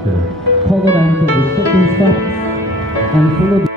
conductor. Hold on to the shipping stops and follow the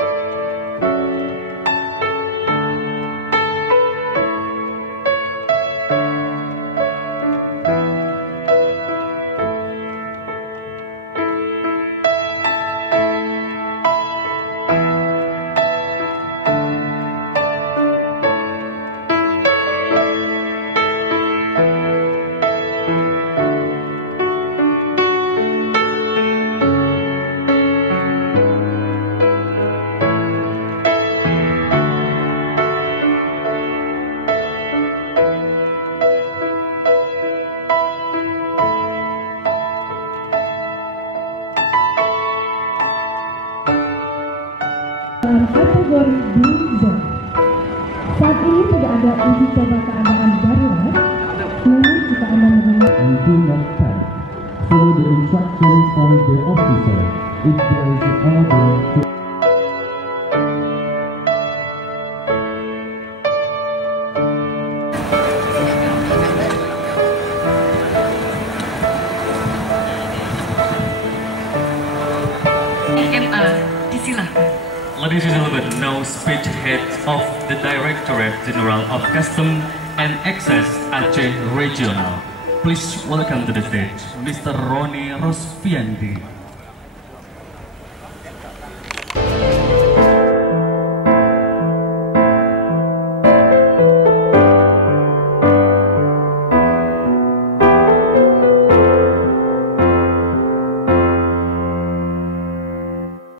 kategori belum. Saat ini tidak ada uji coba keadaan darurat, namun jika Anda mendengar and do not panic. Follow the instructions from the officer. If there is an order to disilahkan. Ladies and gentlemen, now speech head of the Directorate General of Custom and Excise Aceh Regional. Please welcome to the stage, Mr. Roni Rosfiandi.